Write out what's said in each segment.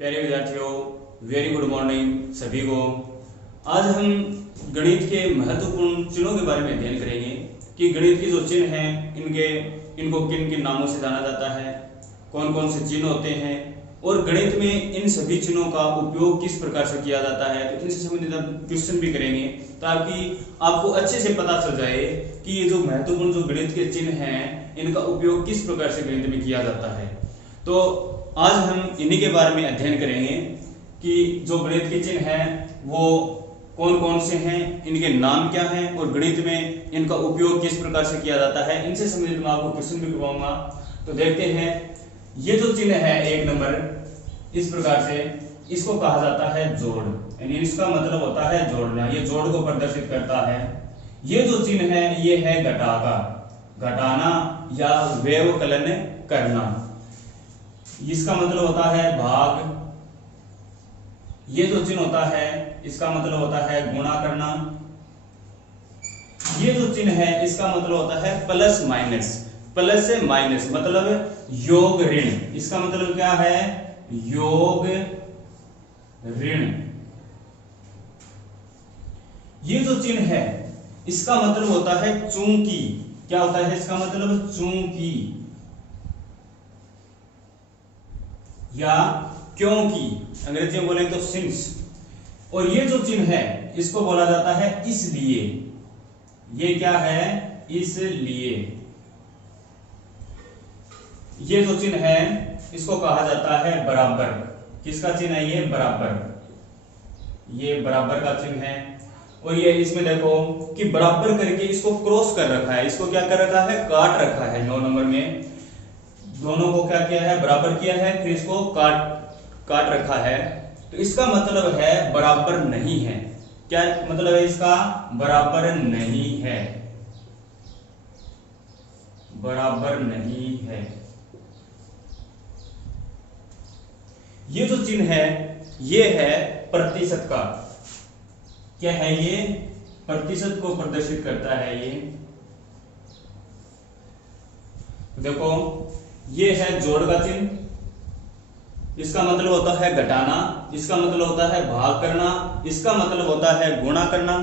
प्यारे विद्यार्थियों, very good morning सभी को। आज हम गणित के महत्वपूर्ण चिन्हों के बारे में अध्ययन करेंगे कि गणित के जो चिन्ह हैं इनको किन किन नामों से जाना जाता है, कौन कौन से चिन्ह होते हैं और गणित में इन सभी चिन्हों का उपयोग किस प्रकार से किया जाता है। तो इनसे संबंधित हम क्वेश्चन भी करेंगे ताकि आपको अच्छे से पता चल जाए कि ये जो महत्वपूर्ण जो गणित के चिन्ह हैं इनका उपयोग किस प्रकार से गणित में किया जाता है। तो आज हम इन्हीं के बारे में अध्ययन करेंगे कि जो गणित के चिन्ह हैं वो कौन कौन से हैं, इनके नाम क्या हैं और गणित में इनका उपयोग किस प्रकार से किया जाता है। इनसे संबंधित मैं आपको क्वेश्चन भी करवाऊंगा। तो देखते हैं, ये जो चिन्ह है एक नंबर, इस प्रकार से इसको कहा जाता है जोड़, यानी इसका मतलब होता है जोड़ना, ये जोड़ को प्रदर्शित करता है। ये जो चिन्ह है ये है घटाका, घटाना या व्यवकलन करना, इसका मतलब होता है भाग। ये जो चिन्ह होता है इसका मतलब होता है गुणा करना। ये जो चिन्ह है इसका मतलब होता है प्लस माइनस, प्लस से माइनस मतलब योग ऋण, इसका मतलब क्या है योग ऋण। ये जो चिन्ह है इसका मतलब होता है चूंकि, क्या होता है इसका मतलब चूंकि या क्योंकि, अंग्रेजी में बोले तो सिंस। और ये जो चिन्ह है इसको बोला जाता है इसलिए, ये क्या है इसलिए। ये जो चिन्ह है इसको कहा जाता है बराबर, किसका चिन्ह है ये बराबर, ये बराबर का चिन्ह है। और ये इसमें देखो कि बराबर करके इसको क्रॉस कर रखा है, इसको क्या कर रखा है काट रखा है। 9 नंबर में दोनों को क्या किया है बराबर किया है, फिर इसको काट रखा है। तो इसका मतलब है बराबर नहीं है। क्या मतलब है इसका बराबर नहीं है, बराबर नहीं है। ये जो चिन्ह है ये है प्रतिशत का, क्या है ये प्रतिशत को प्रदर्शित करता है। ये देखो ये है जोड़ का चिन्ह, इसका मतलब होता है घटाना, इसका मतलब होता है भाग करना, इसका मतलब होता है गुणा करना।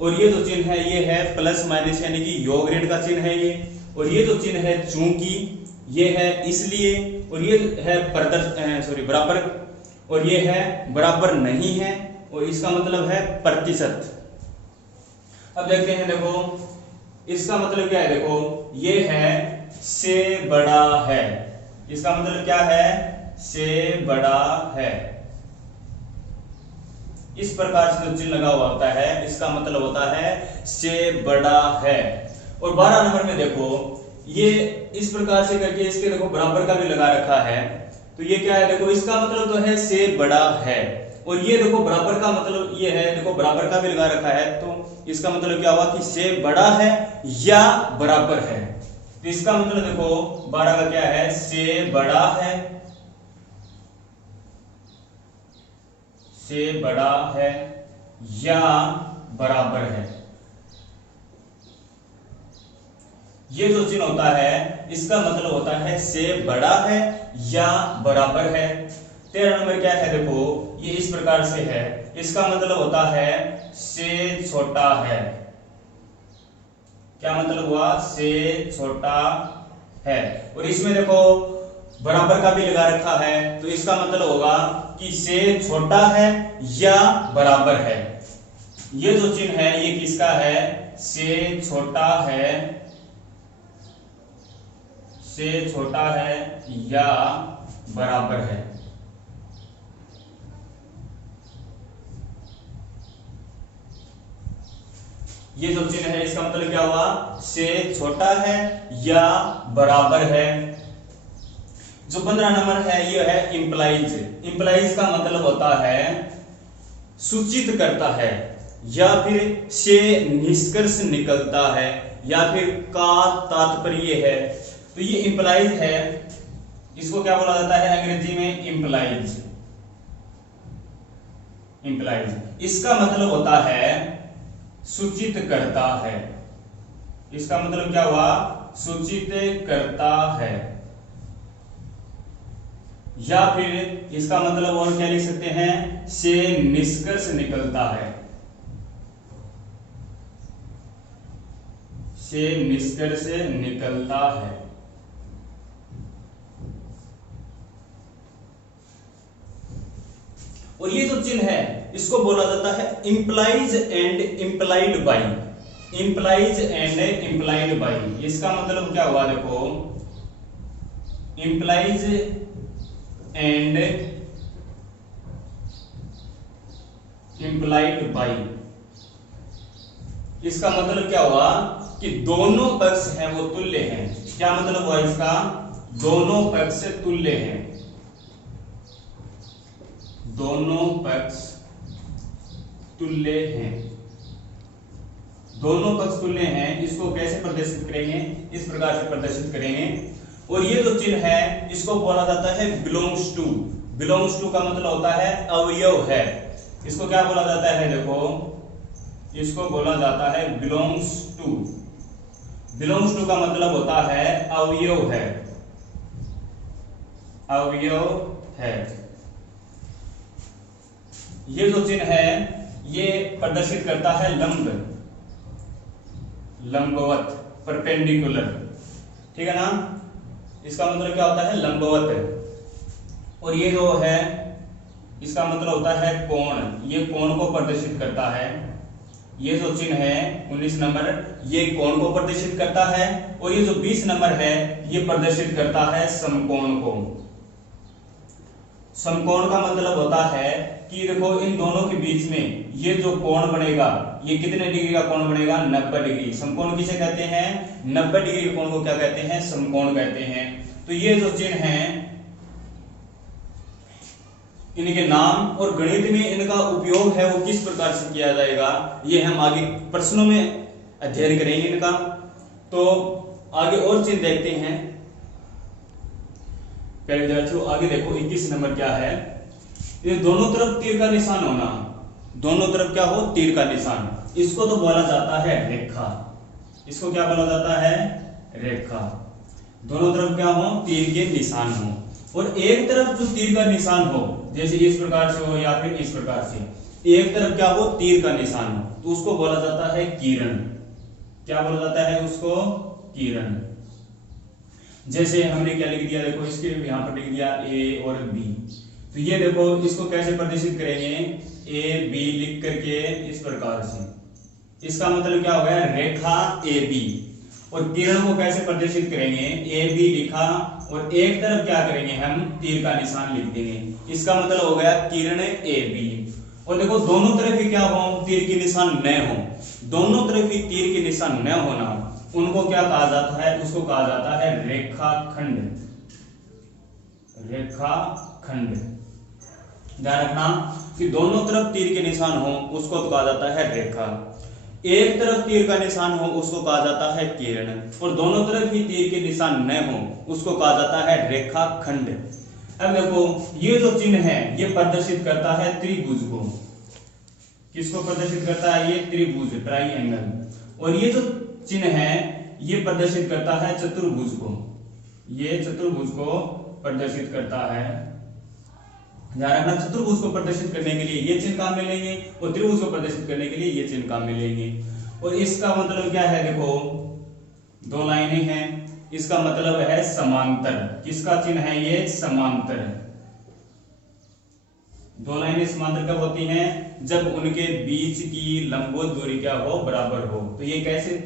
और ये जो चिन्ह है ये है प्लस माइनस यानी कि योग ऋण का चिन्ह है ये। और ये जो चिन्ह है चूंकि, ये है इसलिए, और ये है बराबर, और ये है बराबर नहीं है, और इसका मतलब है प्रतिशत। अब देखते हैं, देखो इसका मतलब क्या है, देखो ये है से बड़ा है, इसका मतलब क्या है से बड़ा है। इस प्रकार से जो चिन्ह लगा हुआ होता है इसका मतलब होता है से बड़ा है। और 12 नंबर में देखो ये इस प्रकार से करके इसके देखो बराबर का भी लगा रखा है। तो ये क्या है, देखो इसका मतलब तो है से बड़ा है, और ये देखो बराबर का मतलब ये है, देखो बराबर का भी लगा रखा है। तो इसका मतलब क्या हुआ कि से बड़ा है या बराबर है। तो इसका मतलब देखो 12 का क्या है से बड़ा है, से बड़ा है या बराबर है। ये जो चिन्ह होता है इसका मतलब होता है से बड़ा है या बराबर है। 13 नंबर क्या है, देखो ये इस प्रकार से है, इसका मतलब होता है से छोटा है। क्या मतलब हुआ से छोटा है। और इसमें देखो बराबर का भी लगा रखा है, तो इसका मतलब होगा कि से छोटा है या बराबर है। ये जो चिन्ह है ये किसका है से छोटा है, से छोटा है या बराबर है। ये जो चिन्ह है इसका मतलब क्या हुआ से छोटा है या बराबर है। जो 15 नंबर है ये है इंप्लाइज। इंप्लाइज का मतलब होता है सूचित करता है, या फिर से निष्कर्ष निकलता है, या फिर का तात्पर्य है। तो ये इंप्लाइज है, इसको क्या बोला जाता है अंग्रेजी में इंप्लाइज। इंप्लाइज इसका मतलब होता है सूचित करता है, इसका मतलब क्या हुआ सूचित करता है। या फिर इसका मतलब और क्या लिख सकते हैं, से निष्कर्ष निकलता है, से निष्कर्ष निकलता है। और ये जो चिन्ह है इसको बोला जाता है implies and implied by, implies and implied by. इसका मतलब क्या हुआ देखो, इंप्लाइज एंड इंप्लाइड बाई, इसका मतलब क्या हुआ कि दोनों पक्ष हैं वो तुल्य हैं। क्या मतलब हुआ इसका, दोनों पक्ष तुल्य हैं, दोनों पक्ष तुल्य हैं, दोनों पक्ष तुल्य हैं। इसको कैसे प्रदर्शित करेंगे, इस प्रकार से प्रदर्शित करेंगे। और ये जो चिन्ह है इसको बोला जाता है बिलोंग्स टू। बिलोंग्स टू का मतलब होता है अवयव है। इसको क्या बोला जाता है देखो, इसको बोला जाता है बिलोंग्स टू। बिलोंग्स टू का मतलब होता है अवयव है, अवयव है। ये जो चिन्ह है ये प्रदर्शित करता है लंब, लंबवत, परपेंडिकुलर, ठीक है ना। इसका मतलब क्या होता है, लंबवत। और ये जो है इसका मतलब होता है कोण, ये कोण को प्रदर्शित करता है। ये जो चिन्ह है 19 नंबर ये कोण को प्रदर्शित करता है। और ये जो 20 नंबर है ये प्रदर्शित करता है समकोण को। समकोण का मतलब होता है कि देखो इन दोनों के बीच में ये जो कोण बनेगा ये कितने डिग्री का कोण बनेगा, 90 डिग्री। समकोण किसे कहते हैं, 90 डिग्री कोण को क्या कहते हैं, समकोण कहते हैं। तो ये जो चिन्ह हैं इनके नाम और गणित में इनका उपयोग है वो किस प्रकार से किया जाएगा ये हम आगे प्रश्नों में अध्ययन करेंगे इनका। तो आगे और चिन्ह देखते हैं। पहले विद्यार्थियों आगे देखो 21 नंबर क्या है, ये दोनों तरफ तीर का निशान होना, दोनों तरफ क्या हो, तीर का निशान। इसको तो बोला जाता है रेखा। इसको क्या बोला जाता है, रेखा। दोनों तरफ क्या हो, तीर के निशान हो। और एक तरफ जो तीर का निशान हो जैसे इस प्रकार से हो या फिर इस प्रकार से, एक तरफ क्या हो, तीर का निशान हो तो उसको बोला जाता है किरण। क्या बोला जाता है उसको, किरण। जैसे हमने क्या लिख दिया देखो, इसके यहां पर लिख दिया ए और बी। तो ये देखो इसको कैसे प्रदर्शित करेंगे, ए बी लिख करके इस प्रकार से। इसका मतलब क्या हो गया, रेखा ए बी। और किरण को कैसे प्रदर्शित करेंगे, ए बी लिखा और एक तरफ क्या करेंगे हम, तीर का निशान लिख देंगे। इसका मतलब हो गया किरण ए बी। और देखो दोनों तरफ ही क्या हो, तीर के निशान न हो, दोनों तरफ ही तीर के निशान न होना, उनको क्या कहा जाता है, उसको कहा जाता है रेखाखंड। रेखाखंड। ध्यान रखना कि दोनों तरफ तीर के निशान हो उसको तो कहा जाता है रेखा, एक तरफ तीर का निशान हो उसको कहा जाता है किरण, और दोनों तरफ ही तीर के निशान न हो उसको कहा जाता है रेखाखंड। अब देखो ये जो चिन्ह है ये प्रदर्शित करता है त्रिभुज को। किसको प्रदर्शित करता है, ये त्रिभुज, ट्राइएंगल। और ये जो चिन्ह है ये प्रदर्शित करता है चतुर्भुज को, ये चतुर्भुज को प्रदर्शित करता है। ध्यान रखना, चतुर्भुज को प्रदर्शित करने के लिए ये चिन्ह काम में लेंगे और त्रिभुज को प्रदर्शित करने के लिए ये चिन्ह काम में लेंगे। और इसका मतलब क्या है, देखो दो लाइनें हैं, इसका मतलब है समांतर। किसका चिन्ह है ये, समांतर। दो लाइनें समांतर कब होती हैं, जब उनके बीच की लंबवत दूरी क्या हो, बराबर हो। तो ये कैसे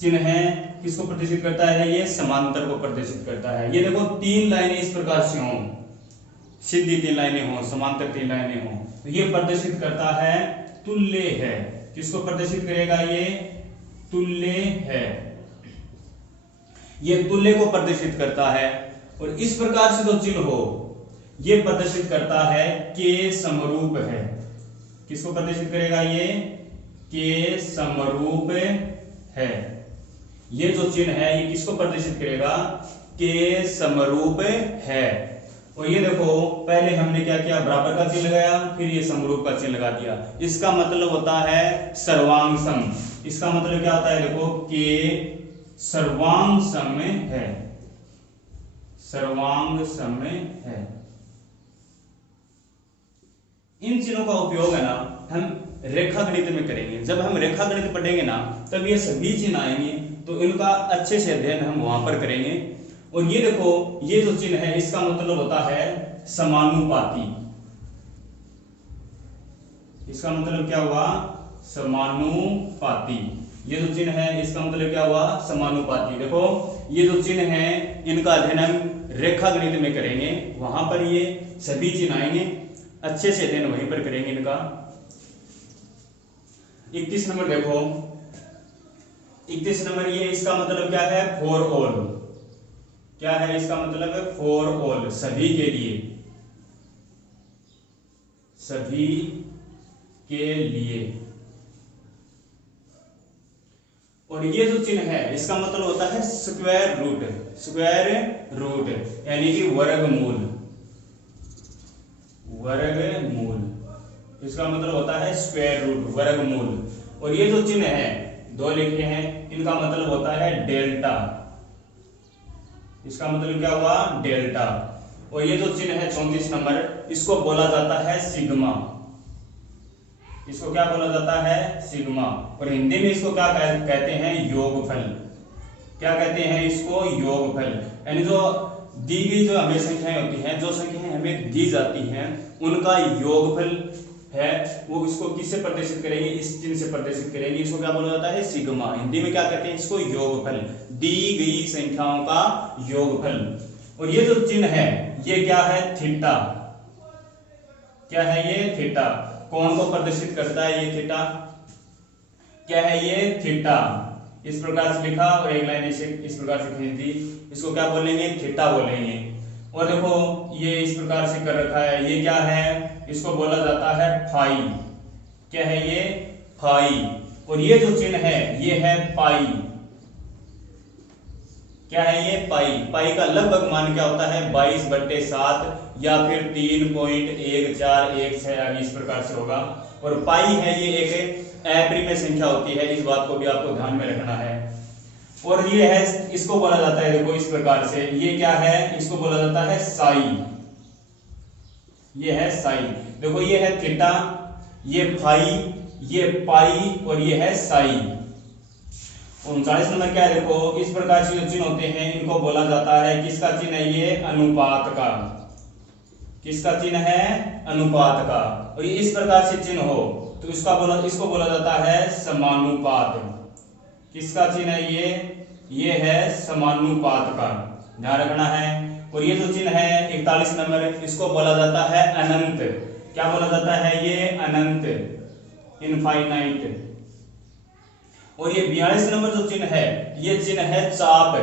चिन्ह है, किसको प्रदर्शित करता है, ये समांतर को प्रदर्शित करता है। ये देखो तीन लाइनें इस प्रकार से हों, सीधी तीन लाइनें हो, समांतर तीन लाइनें हो, तो ये प्रदर्शित करता है तुल्य है। किसको प्रदर्शित करेगा, ये तुल्य है, ये तुल्य को प्रदर्शित करता है। और इस प्रकार से जो चिन्ह हो ये प्रदर्शित करता है के समरूप है। किसको प्रदर्शित करेगा, ये के समरूप है। ये जो चिन्ह है ये किसको प्रदर्शित करेगा, के समरूप है। और ये देखो पहले हमने क्या किया, बराबर का चिन्ह लगाया, फिर ये समरूप का चिन्ह लगा दिया। इसका मतलब होता है सर्वांग सम। इसका मतलब क्या होता है, देखो के सर्वांग सम है, सर्वांग सम है। इन चिन्हों का उपयोग है ना हम रेखा गणित में करेंगे। जब हम रेखा गणित पढ़ेंगे ना तब ये सभी चिन्ह आएंगे, तो इनका अच्छे से अध्ययन हम वहां पर करेंगे। और ये देखो, ये जो चिन्ह है इसका मतलब होता है समानुपाती। इसका मतलब क्या हुआ? समानुपाती। ये जो चिन्ह है इसका मतलब क्या हुआ? समानुपाती। देखो ये जो चिन्ह है इनका अध्ययन हम रेखा गणित में करेंगे, वहां पर ये सभी चिन्ह आएंगे, अच्छे से अध्ययन वहीं पर करेंगे इनका। 31 नंबर देखो, 31 नंबर ये इसका मतलब क्या है? For all. क्या है इसका मतलब? है फॉर ऑल, सभी के लिए, सभी के लिए। और ये जो चिन्ह है इसका मतलब होता है स्क्वायर रूट। स्क्वायर रूट यानी कि वर्गमूल। वर्गमूल इसका मतलब होता है स्क्वायर रूट, वर्गमूल। और ये जो चिन्ह है दो लिखे हैं, इनका मतलब होता है डेल्टा। इसका मतलब क्या हुआ? डेल्टा। और ये जो चिन्ह है 34 नंबर, इसको बोला जाता है सिग्मा। इसको क्या बोला जाता है? सिग्मा। और हिंदी में इसको क्या कहते हैं? योगफल। क्या कहते हैं इसको? योगफल। यानी जो दी गई जो हमें संख्याएं होती हैं, जो संख्याएं हमें दी जाती हैं, उनका योगफल है वो इसको किससे प्रदर्शित करेंगे? इस चिन्ह से प्रदर्शित करेंगे। इसको क्या बोला जाता है? सिग्मा। हिंदी में क्या कहते हैं इसको? योगफल। दी गई संख्याओं का योगफल। और ये जो चिन्ह है ये क्या है? थीटा। क्या है ये? थीटा। कौन को प्रदर्शित करता है ये थीटा? क्या है ये? थीटा। इस प्रकार से लिखा और एक लाइन इसे इस प्रकार से खींच दी, इसको क्या बोलेंगे? थीटा बोलेंगे। और देखो ये इस प्रकार से कर रखा है, ये क्या है? इसको बोला जाता है फाई। क्या है ये? फाई। और ये जो चिन्ह है ये है पाई। क्या है ये? पाई। पाई का लगभग मान क्या होता है? 22/7 या फिर 3.1416 इस प्रकार से होगा। और पाई है ये एक अपरिमेय संख्या होती है, इस बात को भी आपको ध्यान में रखना है। और ये है, इसको बोला जाता है देखो इस प्रकार से, ये क्या है? इसको बोला जाता है साई। ये है साई। देखो ये है थीटा, ये फाई, ये पाई और ये है साई। 39 नंबर क्या है? देखो इस प्रकार से जो चिन्ह होते हैं इनको बोला जाता है, किसका चिन्ह है ये? अनुपात का। किसका चिन्ह है? अनुपात का। और ये इस प्रकार से चिन्ह हो तो इसको बोला जाता है समानुपात। किसका चिन्ह है ये? ये है समानुपात का, ध्यान रखना है। और ये जो चिन्ह है 41 नंबर, इसको बोला जाता है अनंत। क्या बोला जाता है ये? अनंत, इनफाइनाइट। और ये 42 नंबर जो चिन्ह है ये चिन्ह है चाप।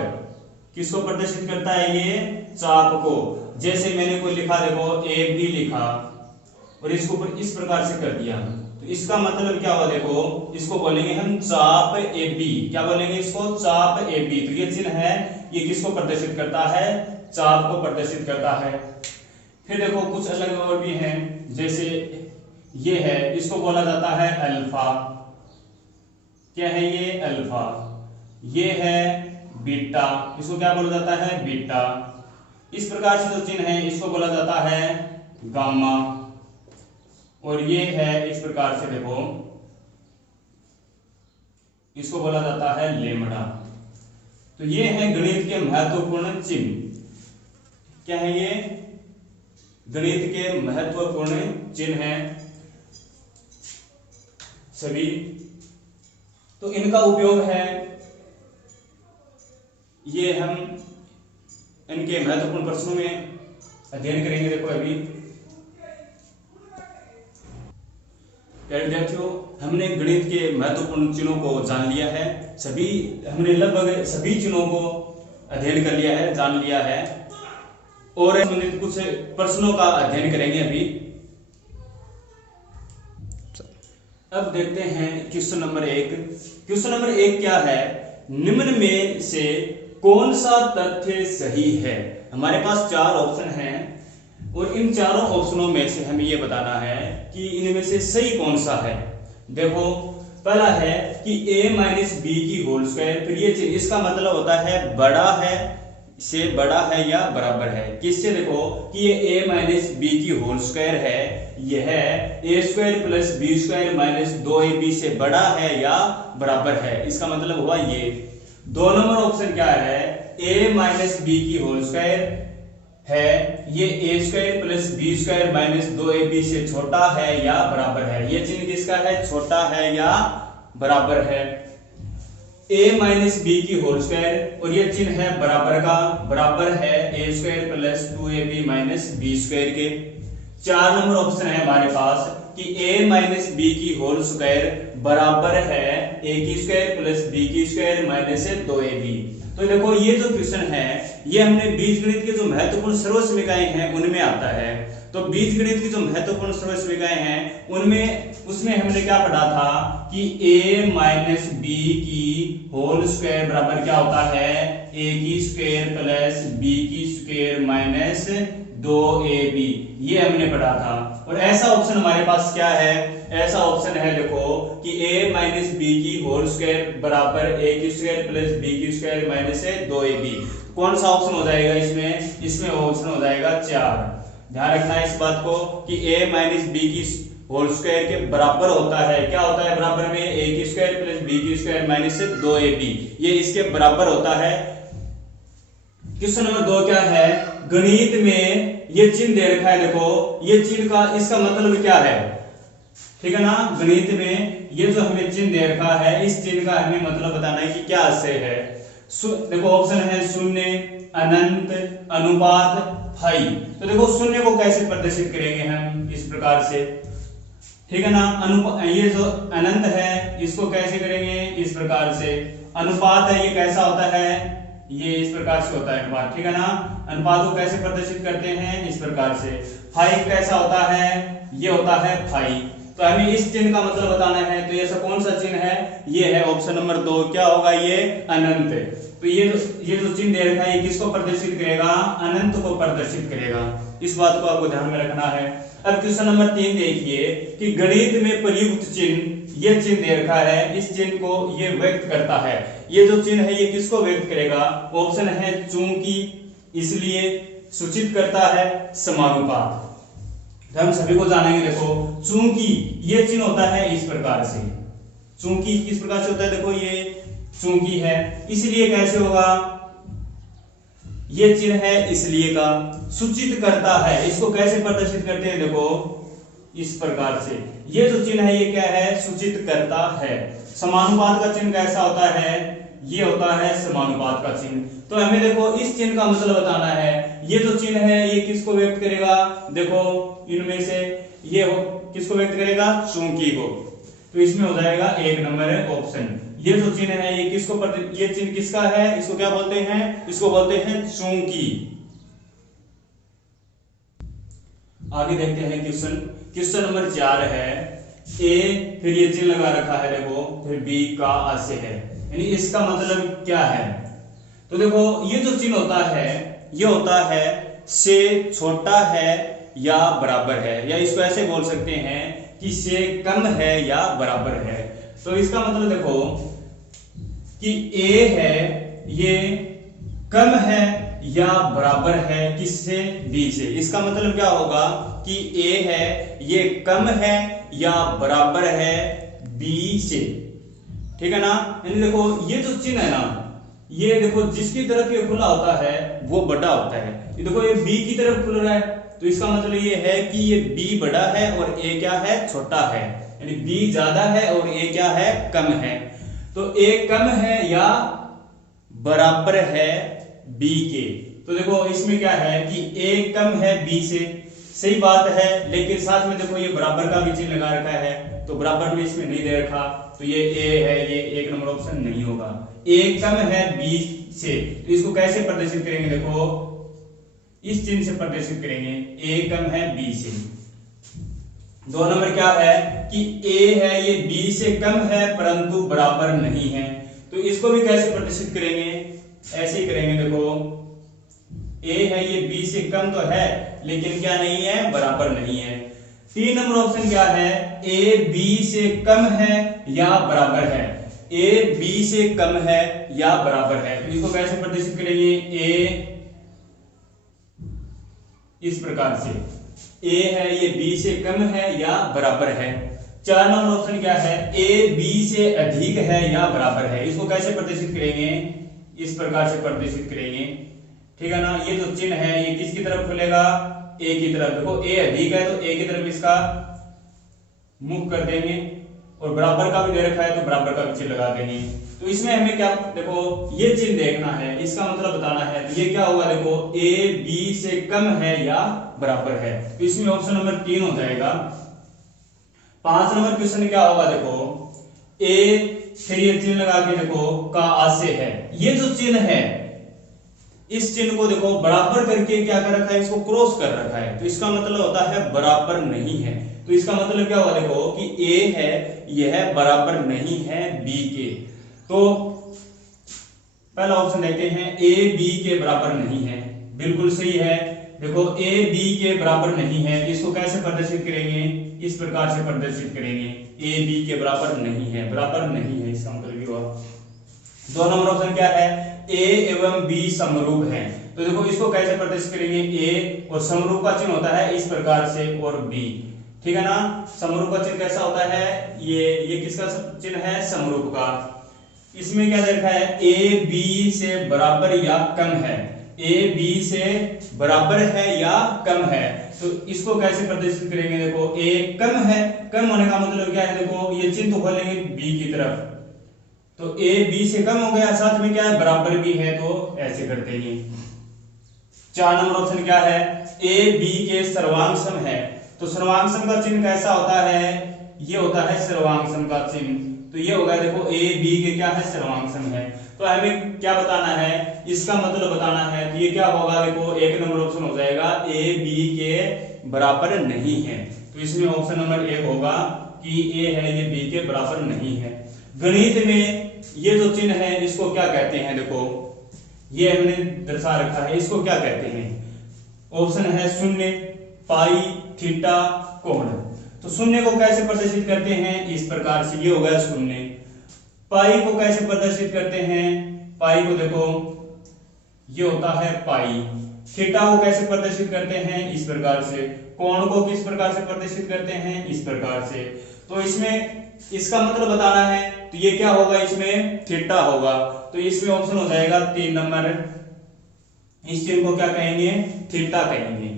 किसको प्रदर्शित करता है ये? चाप को। जैसे मैंने कोई लिखा, देखो ए बी लिखा और इसको इस प्रकार से कर दिया, तो इसका मतलब क्या हुआ? देखो इसको बोलेंगे हम चाप ए बी। क्या बोलेंगे इसको? चाप ए बी। तो ये चिन्ह है ये किसको प्रदर्शित करता है? चाप को प्रदर्शित करता है। फिर देखो कुछ अलग और भी हैं, जैसे ये है, इसको बोला जाता है अल्फा। क्या है ये? अल्फा। ये है बीटा, इसको क्या बोला जाता है? बीटा। इस प्रकार से जो चिन्ह है इसको बोला जाता है गामा। और ये है इस प्रकार से, देखो इसको बोला जाता है लेमड़ा। तो ये है गणित के महत्वपूर्ण चिन्ह। क्या है ये? गणित के महत्वपूर्ण चिन्ह हैं सभी। तो इनका उपयोग है, ये हम इनके महत्वपूर्ण प्रश्नों में अध्ययन करेंगे। देखो अभी विद्यार्थियों, हमने गणित के महत्वपूर्ण चिन्हों को जान लिया है। हमने लगभग सभी चिन्हों को अध्ययन कर लिया है, जान लिया है। और संबंधित कुछ प्रश्नों का अध्ययन करेंगे अभी। अब देखते हैं क्वेश्चन नंबर 1। क्वेश्चन नंबर 1 क्या है? निम्न में से कौन सा तथ्य सही है? हमारे पास 4 ऑप्शन हैं और इन चारों ऑप्शनों में से हमें यह बताना है कि इनमें से सही कौन सा है। देखो पहला है कि a - b की होल स्क्वायर। फिर ये चीज, इसका मतलब होता है बड़ा है से बड़ा है या बराबर है। किससे? देखो कि ये a माइनस बी की होल स्क्वायर है, यह a square plus B square minus 2ab से बड़ा है या बराबर है। इसका मतलब हुआ ये 2 नंबर ऑप्शन क्या है, a माइनस बी की होल स्क्वायर है, ये a square plus B square minus 2ab से छोटा है या बराबर है। ये चिन्ह किसका है, छोटा है या बराबर है। a माइनस बी की होल स्क्वायर और ये चिन्ह है बराबर का, बराबर है a square plus 2ab minus B square के। 4 नंबर ऑप्शन है हमारे पास कि a माइनस बी की होल स्क्वायर बराबर है a की स्क्वायर प्लस b की स्क्वायर माइनस 2ab। तो देखो ये जो क्वेश्चन है ये हमने बीजगणित के जो महत्वपूर्ण सर्वसमीकाएं हैं उनमें आता है। तो बीजगणित की जो महत्वपूर्ण सर्वसमीकाएं हैं उनमें उसमें हमने क्या पढ़ा था कि a माइनस बी की होल स्क्वायर बराबर क्या होता है, a की स्क्वायर प्लस b की स्क्वायर माइनस 2ab, ये हमने पढ़ा था। और ऐसा ऑप्शन हमारे पास क्या है, ऐसा ऑप्शन है देखो कि a माइनस बी की होल स्क्वायर बराबर a की स्क्वायर प्लस b की स्क्वायर माइनस 2ab। कौन सा ऑप्शन हो जाएगा इसमें, इसमें ऑप्शन हो जाएगा 4। ध्यान रखना है इस बात को कि a माइनस बी की होल स्क्वायर के बराबर होता है, क्या होता है बराबर में, a की स्क्वायर प्लस b की स्क्वायर माइनस 2ab, ये इसके बराबर होता है। क्वेश्चन नंबर 2 क्या है, गणित में ये चिन्ह दे रखा है, देखो ये चिन्ह का इसका मतलब क्या है, ठीक है ना। गणित में ये जो हमें चिन्ह दे रखा है इस चिन्ह का हमें मतलब बताना है कि क्या आशय है। देखो ऑप्शन है शून्य, अनंत, अनुपात, फाई। तो देखो शून्य को कैसे प्रदर्शित करेंगे हम इस प्रकार से, ठीक है ना। ये जो अनंत है इसको कैसे करेंगे इस प्रकार से। अनुपात है ये कैसा होता है, ये इस प्रकार से होता है अनुपात, ठीक है ना। अनुपात को कैसे प्रदर्शित करते हैं इस प्रकार से। फाई कैसा होता है, ये होता है फाई। तो हमें इस चिन्ह का मतलब बताना है, तो ये ऐसा कौन सा चिन्ह है, ये है ऑप्शन नंबर 2, क्या होगा ये अनंत। तो ये जो चिन्ह दे रखा है ये किसको प्रदर्शित करेगा, अनंत को प्रदर्शित करेगा। इस बात को आपको ध्यान में रखना है। अब क्वेश्चन नंबर 3 देखिए कि गणित में प्रयुक्त चिन्ह, ये चिन्ह दे रखा है, इस चिन्ह को ये व्यक्त करता है। ये जो चिन्ह है ये किसको व्यक्त करेगा, ऑप्शन है चूंकि, इसलिए, सूचित करता है, समानुपात। तो हम सभी को जानेंगे, देखो चूंकि ये चिन्ह होता है इस प्रकार से, चूंकि किस प्रकार से होता है, देखो ये चूंकि है, इसलिए कैसे होगा, ये चिन्ह है इसलिए का, सूचित करता है, इसको कैसे प्रदर्शित करते हैं, देखो इस प्रकार से। ये जो चिन्ह है ये क्या है, सूचित करता है। समानुपात का चिन्ह कैसा होता है, ये होता है समानुपात का चिन्ह। तो हमें देखो इस चिन्ह का मतलब बताना है, ये जो चिन्ह है ये किसको व्यक्त करेगा, देखो इनमें से ये किसको व्यक्त करेगा, चूंकि को। तो इसमें हो जाएगा 1 नंबर ऑप्शन। ये जो चिन्ह है ये किसको, ये चिन्ह किसका है, इसको क्या बोलते हैं, इसको बोलते हैं चूंकि। आगे देखते हैं क्वेश्चन नंबर 4 है, ए फिर ये चिन्ह लगा रखा है देखो, फिर बी का आशय है, यानी इसका मतलब क्या है। तो देखो ये जो चिन्ह होता है ये होता है से छोटा है या बराबर है, या इसको ऐसे बोल सकते हैं कि से कम है या बराबर है। तो इसका मतलब देखो कि ए है ये कम है या बराबर है किससे, बी से। इसका मतलब क्या होगा कि ए है ये कम है या बराबर है बी से, ठीक है ना। यानी देखो ये जो चिन्ह है ना, ये देखो जिसकी तरफ ये खुला होता है वो बड़ा होता है। ये देखो ये बी की तरफ खुल रहा है, तो इसका मतलब ये है कि ये बी बड़ा है और ए क्या है, छोटा है। यानी बी ज्यादा है और ए क्या है, कम है। तो ए कम है या बराबर है बी के। तो देखो इसमें क्या है कि ए कम है बी से, सही बात है, लेकिन साथ में देखो ये बराबर का भी चिन्ह लगा रखा है, तो बराबर में इसमें नहीं दे रखा, तो ये ए है, ये 1 नंबर ऑप्शन नहीं होगा। ए कम है बी से, तो इसको कैसे प्रदर्शित करेंगे, देखो इस चिन्ह से प्रदर्शित करेंगे, ए कम है बी से। 2 नंबर क्या है कि ए है ये बी से कम है परंतु बराबर नहीं है, तो इसको भी कैसे प्रदर्शित करेंगे, ऐसे ही करेंगे। देखो ए है ये बी से कम तो है लेकिन क्या नहीं है, बराबर नहीं है। 3 नंबर ऑप्शन क्या है, ए बी से कम है या बराबर है, ए बी से कम है या बराबर है, तो इसको कैसे प्रदर्शित करेंगे, ए इस प्रकार से ए है ये बी से कम है या बराबर है। 4 नंबर ऑप्शन क्या है, ए बी से अधिक है या बराबर है। इसको कैसे प्रदर्शित करेंगे, इस प्रकार से प्रदर्शित करेंगे, ठीक है ना। ये जो चिन्ह है ये किसकी तरफ खुलेगा, ए की तरफ। देखो ए अधिक है तो ए की तरफ इसका मुख कर देंगे, और बराबर का भी दे रखा है तो बराबर का भी चिन्ह लगा देंगे। तो इसमें हमें क्या, देखो ये चिन्ह देखना है, इसका मतलब बताना है। तो ये क्या होगा, देखो ए बी से कम है या बराबर है, तो इसमें ऑप्शन नंबर 3 हो जाएगा। 5 नंबर क्वेश्चन क्या होगा, देखो ए, फिर ये चिन्ह लगा के देखो का आशय है। ये जो चिन्ह है इस चिन्ह को देखो बराबर करके क्या कर रखा है, इसको क्रॉस कर रखा है, तो इसका मतलब होता है बराबर नहीं है। तो इसका मतलब क्या हुआ, देखो कि ए है यह बराबर नहीं है बी के। तो पहला ऑप्शन देखते हैं, ए बी के बराबर नहीं है, बिल्कुल सही है। देखो ए बी के बराबर नहीं है, इसको कैसे प्रदर्शित करेंगे, इस प्रकार से प्रदर्शित करेंगे, ए बी के बराबर नहीं है, बराबर नहीं है इसका मतलब ये हुआ। 2 नंबर ऑप्शन क्या है, ए एवं बी समरूप हैं। तो देखो इसको कैसे प्रदर्शित करेंगे, ए और समरूप का चिन्ह होता है इस प्रकार से, और बी, ठीक है ना। समरूप का चिन्ह कैसा होता है, ये किसका चिन्ह है, समरूप का। इसमें क्या दे रखा है, ए बी से बराबर या कम है, ए बी से बराबर है या कम है। तो इसको कैसे प्रदर्शित करेंगे, देखो ए कम है, कम होने का मतलब क्या है, देखो ये चिन्ह तो खोलेंगे बी की तरफ, तो ए बी से कम हो गया, साथ में क्या है बराबर भी है, तो ऐसे कर देंगे। 4 नंबर ऑप्शन क्या है, ए बी के सर्वांग सम है। तो सर्वांग सम का चिन्ह कैसा होता है, ये होता है सर्वांग सम का चिन्ह। तो ये होगा, देखो ए बी के क्या है, सर्वांग सम है। तो हमें क्या बताना है, इसका मतलब बताना है। तो ये क्या होगा, देखो 1 नंबर ऑप्शन हो जाएगा, ए बी के बराबर नहीं है। तो इसमें ऑप्शन नंबर 1 होगा कि ए है ये बी के बराबर नहीं है। गणित में ये जो चिन्ह है इसको क्या कहते हैं, देखो ये हमने दर्शा रखा है, इसको क्या कहते हैं। ऑप्शन है शून्य, पाई, थीटा, कोण। तो शून्य को कैसे प्रदर्शित करते हैं, इस प्रकार से, ये हो गया शून्य। पाई को कैसे प्रदर्शित करते हैं, पाई को देखो ये होता है पाई। थीटा को कैसे प्रदर्शित करते हैं, इस प्रकार से। कोण को किस प्रकार से प्रदर्शित करते हैं, इस प्रकार से। तो इसमें इसका मतलब बताना है, तो ये क्या होगा, इसमें थीटा होगा। तो इसमें ऑप्शन हो जाएगा 3 नंबर, इस चिन्ह को क्या कहेंगे, थीटा कहेंगे।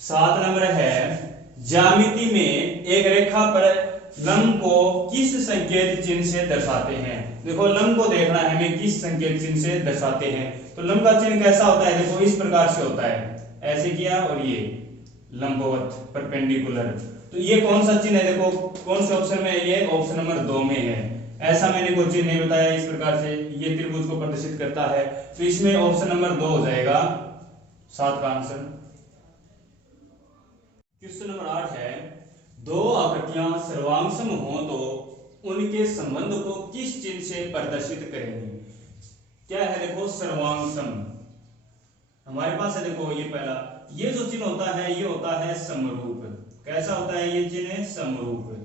7 नंबर है, ज्यामिति में एक रेखा पर लंब को किस संकेत चिन्ह से दर्शाते हैं। देखो लंब को देखना है हमें, किस संकेत चिन्ह से दर्शाते हैं। तो लंब का चिन्ह कैसा होता है, देखो इस प्रकार से होता है, ऐसे किया और ये लंबवत, परपेंडिकुलर। तो ये कौन सा चिन्ह है, देखो कौन से ऑप्शन में है, ये ऑप्शन नंबर 2 में है। ऐसा मैंने कोई चिन्ह नहीं बताया, इस प्रकार से ये त्रिभुज को प्रदर्शित करता है। तो इसमें ऑप्शन नंबर 2 हो जाएगा 7 का आंसर। क्वेश्चन नंबर 8 है, 2 आकृतियां सर्वांगसम हो तो उनके संबंध को किस चिन्ह से प्रदर्शित करेंगे। क्या है, देखो सर्वांगसम हमारे पास है, देखो ये पहला, ये जो चिन्ह होता है ये होता है समरूप। कैसा होता है ये चिन्ह, समरूप।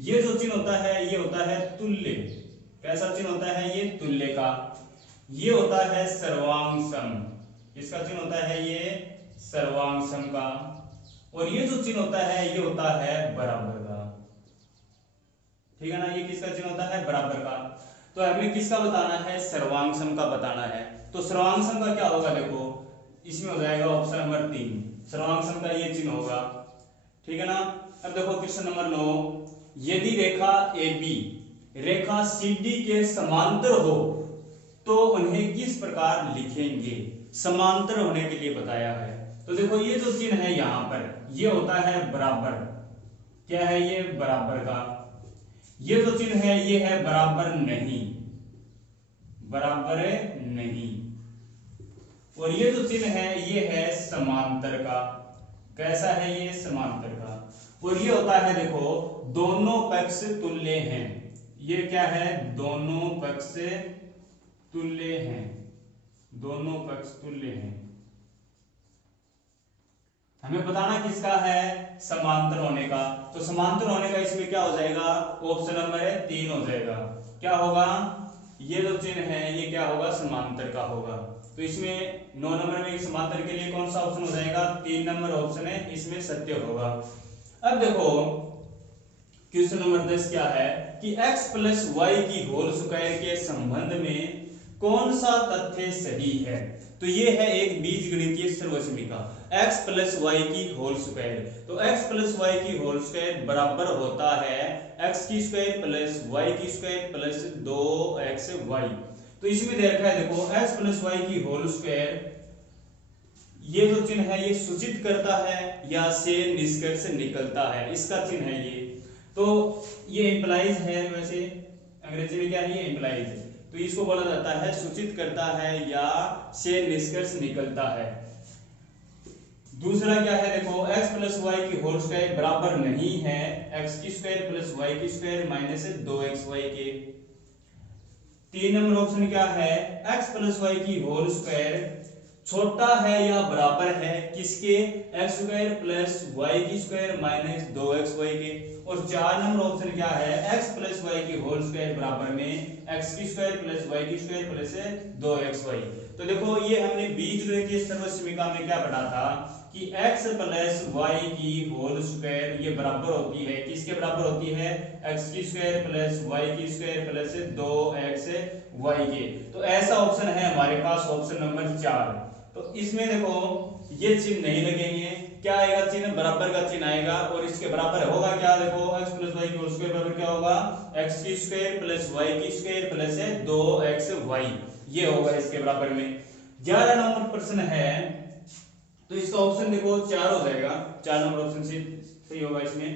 ये जो चिन्ह होता है ये होता है तुल्य। कैसा चिन्ह होता है, ये तुल्य का। ये होता है सर्वांगसम, इसका चिन्ह होता है ये सर्वांगसम का। और ये जो चिन्ह होता है ये होता है बराबर का, ठीक है ना। ये किसका चिन्ह होता है, बराबर का। तो हमें किसका बताना है, सर्वांगसम का बताना है। तो सर्वांगसम का क्या होगा, देखो इसमें हो जाएगा ऑप्शन नंबर 3, सर्वांगसम का ये चिन्ह होगा, ठीक है ना। अब देखो क्वेश्चन नंबर 9, यदि रेखा AB रेखा CD के समांतर हो तो उन्हें किस प्रकार लिखेंगे। समांतर होने के लिए बताया है। तो देखो ये जो चिन्ह है यहां पर, ये होता है बराबर। क्या है ये, बराबर का। ये जो चिन्ह है ये है बराबर नहीं, बराबर नहीं। और ये जो चिन्ह है ये है समांतर का। कैसा है ये, समांतर का। और ये होता है, देखो दोनों पक्ष तुल्य हैं। ये क्या है, दोनों पक्ष तुल्य हैं, दोनों पक्ष तुल्य हैं। हमें बताना किसका है, समांतर होने का। तो समांतर होने का इसमें क्या हो जाएगा, ऑप्शन नंबर 3 हो जाएगा। क्या होगा, ये जो चिन्ह है ये क्या होगा, समांतर का होगा। तो इसमें 9 नंबर में समांतर के लिए कौन सा ऑप्शन हो जाएगा? 3 नंबर ऑप्शन है इसमें सत्य होगा। अब देखो क्वेश्चन नंबर 10 क्या है कि x प्लस वाई की होल स्क्वायर के संबंध में कौन सा तथ्य सही है? तो ये है एक बीजगणितीय सर्वसमीका x प्लस वाई की होल स्क्वायर। तो x प्लस वाई की होल स्क्वायर बराबर होता है x की स्क्वायर प्लस वाई की स्क्वायर प्लस 2xy। तो इसमें दे रखा है देखो x प्लस वाई की होल स्क्वायर, ये जो चिन्ह है ये सूचित करता है या से निष्कर्ष निकलता है, इसका चिन्ह है ये। तो ये इंप्लाइज है, वैसे अंग्रेजी में क्या है? ये इंप्लाइज है। तो इसको बोला जाता है सूचित करता है या से निष्कर्ष निकलता है। दूसरा क्या है देखो x प्लस वाई की होल स्क्वायर बराबर नहीं है x की स्क्वायर प्लस वाई की स्क्वायर माइनस 2xy के। 3 नंबर ऑप्शन क्या है? x प्लस वाई की होल स्क्वायर छोटा है या बराबर है किसके? एक्स स्क्वायर प्लस वाई की स्क्वायर माइनस 2xy के। और 4 नंबर ऑप्शन क्या है? x प्लस वाई की होल स्क्वायर बराबर में x की स्क्वायर प्लस वाई की स्क्वायर प्लस 2xy। तो देखो ये हमने बीजगणितीय सर्वसमीका में क्या पढ़ा था कि x प्लस वाई की होल स्क्वायर ये बराबर होती है किसके बराबर होती है? x की स्क्वायर प्लस वाई की स्क्वायर प्लस 2xy के। तो ऐसा ऑप्शन है हमारे पास ऑप्शन नंबर 4। तो इसमें देखो ये चिन्ह नहीं लगेंगे, क्या आएगा? चिन्ह बराबर का चिन्ह आएगा और इसके बराबर होगा क्या? देखो x प्लस वाई की होल स्क्वायर बराबर क्या होगा? x की स्क्वायर प्लस वाई की स्क्वायर प्लस 2xy, ये होगा इसके बराबर में। 11 नंबर प्रश्न है तो इसका ऑप्शन देखो 4 हो जाएगा, 4 नंबर ऑप्शन से सही होगा इसमें।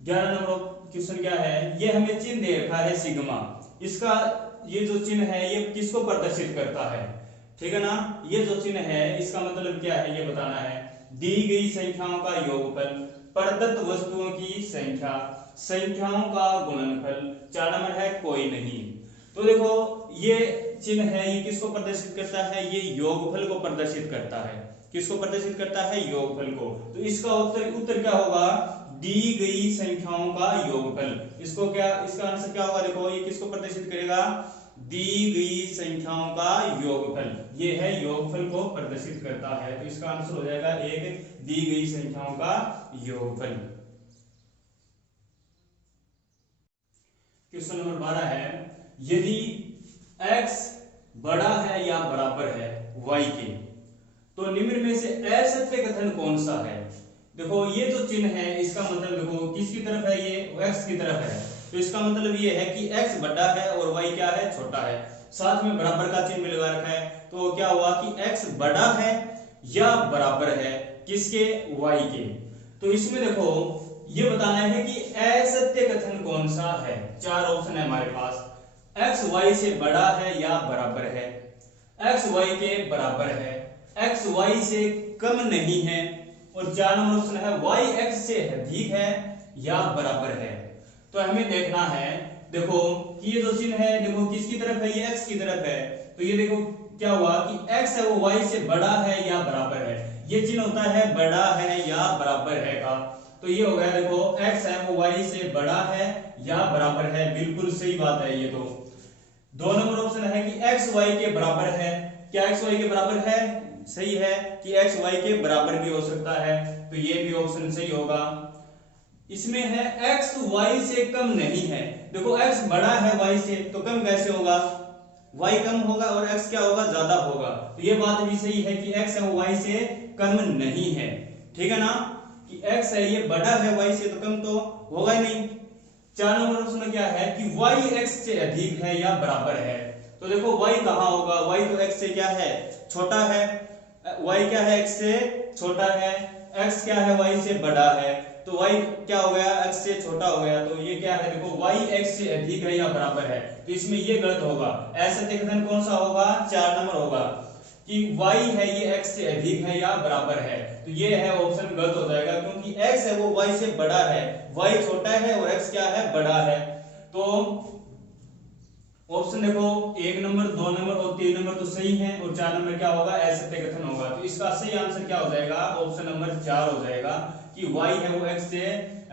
11 नंबर क्वेश्चन क्या है? ये हमें चिन्ह दे रखा है सिग्मा, इसका ये जो चिन्ह है ये किसको प्रदर्शित करता है? ठीक है ना? ये जो चिन्ह है इसका मतलब क्या है ये बताना है। दी गई संख्याओं का योगफल, प्रदत्त वस्तुओं की संख्या, संख्याओं का गुणनफल। 4 नंबर है कोई नहीं। तो देखो ये चिन्ह है ये किसको प्रदर्शित करता है? ये योगफल को प्रदर्शित करता है। किसको प्रदर्शित करता है? योगफल को। तो इसका उत्तर क्या होगा? दी गई संख्याओं का योगफल। इसको क्या, इसका आंसर क्या होगा? देखो ये किसको प्रदर्शित करेगा? दी गई संख्याओं का योगफल, ये है योगफल को प्रदर्शित करता है। तो इसका आंसर हो जाएगा एक, दी गई संख्याओं का योगफल। क्वेश्चन नंबर 12 है यदि x बड़ा है या बराबर है y के तो निम्न में से असत्य कथन कौन सा है? देखो ये जो चिन्ह है इसका मतलब देखो किसकी तरफ है? ये x की तरफ है। तो इसका मतलब ये है कि x बड़ा है और y क्या है? छोटा है। साथ में बराबर का चिन्ह भी लगा रखा है। तो क्या हुआ कि x बड़ा है या बराबर है किसके? y के। तो इसमें देखो ये बताना है कि असत्य कथन कौन सा है। 4 ऑप्शन है हमारे पास। x y से बड़ा है या बराबर है, x y के बराबर है, x y से कम नहीं है, और 4 नंबर ऑप्शन है y x से अधिक है या बराबर है। तो हमें देखना है देखो कि ये जो चिन्ह है देखो किसकी तरफ है? ये x की तरफ है। तो ये देखो क्या हुआ कि x है वो y से बड़ा है या बराबर है। ये चिन्ह होता है बड़ा है या बराबर है का। तो ये हो गया देखो x है वो y से बड़ा है या बराबर है, बिल्कुल सही बात है ये। तो 2 नंबर ऑप्शन है कि x y के बराबर है। क्या x y के बराबर है? सही है कि x y के बराबर भी हो सकता है। तो ये भी ऑप्शन सही होगा। इसमें है x y से कम नहीं है। देखो x बड़ा है y से तो कम कैसे होगा? y कम होगा और x क्या होगा? ज्यादा होगा। तो ये बात भी सही है कि x है वो y से कम नहीं है। ठीक है ना? कि x है ये बड़ा है y से तो कम तो होगा ही नहीं। 4 नंबर प्रश्न क्या है कि y x से अधिक है या बराबर है। तो देखो y कहां होगा? y तो x से क्या है? छोटा है। y क्या है? x से छोटा है। x क्या है? y से बड़ा है। तो y क्या हो गया? x से छोटा हो गया। तो ये क्या है? देखो y x से अधिक है या बराबर है। तो इसमें ये गलत होगा। असत्य कथन कौन सा होगा? 4 नंबर होगा कि y है ये x से अधिक है या बराबर है। तो ये है ऑप्शन गलत हो जाएगा क्योंकि x है वो y से बड़ा है, y छोटा है और x क्या है? बड़ा है। तो ऑप्शन देखो 1 नंबर 2 नंबर और 3 नंबर तो सही है और 4 नंबर क्या होगा? असत्य कथन होगा। तो इसका सही आंसर क्या हो जाएगा? ऑप्शन नंबर 4 हो जाएगा कि y है वो x से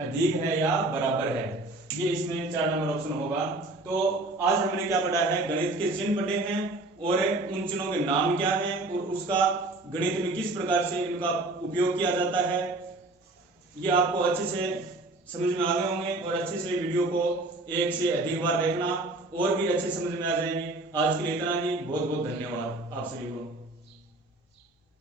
अधिक है या बराबर है। ये इसमें 4 नंबर ऑप्शन होगा। तो आज हमने क्या पढ़ा है? गणित के चिन्ह पढ़े हैं और उन चिन्हों के नाम क्या हैं और उसका गणित में किस प्रकार से इनका उपयोग किया जाता है, ये आपको अच्छे से समझ में आ गए होंगे। और अच्छे से वीडियो को एक से अधिक बार देखना और भी अच्छे समझ में आ जाएंगे। आज के लिए इतना ही। बहुत बहुत धन्यवाद आप सभी को।